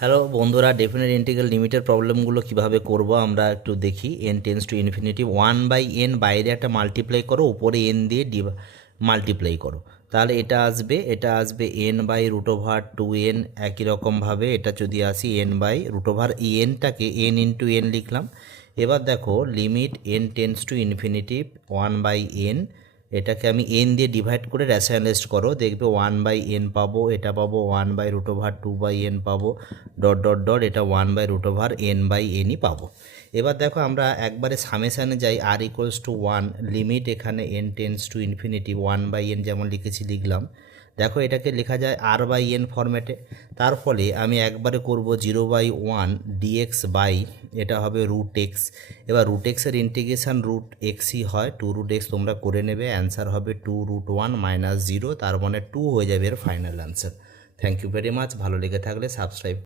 Hello বন্ধুরা, definite integral লিমিটের প্রবলেমগুলো কিভাবে করব আমরা একটু দেখি। n tends to infinity 1/n, বাইরে একটা মাল্টিপ্লাই করো, উপরে n দিয়ে মাল্টিপ্লাই করো, তাহলে এটা আসবে n/√2n। একই রকমভাবে এটা যদি আসি n/√, nটাকে n ইন্টু n লিখলাম। এবার দেখো limit n tends to infinity 1/n, এটাকে আমি n দিয়ে ডিভাইড করে রেশনালাইজড করো, দেখবে 1/n পাবো, এটা পাবো 1/√2/n পাবো, ডট ডট ডট, এটা 1/√n/nই পাবো। এবার দেখো আমরা একবারে সামেশানে যাই, r ইকুয়ালস টু 1, লিমিট এখানে n tends to infinity 1/n যেমন লিখেছি লিখলাম। দেখো এটাকে লেখা যায় r/n ফরম্যাটে, তার ফলে আমি একবারে করব 0/1 dx বাই, এটা হবে √x। এবার √x-এর ইন্টিগ্রেশন √xই হয়, 2√x তোমরা করে নেবে, অ্যান্সার হবে 2√1 - 0, তার মানে 2 হয়ে যাবে এর final answer. Thank you very much. ভালো লেগে থাকলে সাবস্ক্রাইব।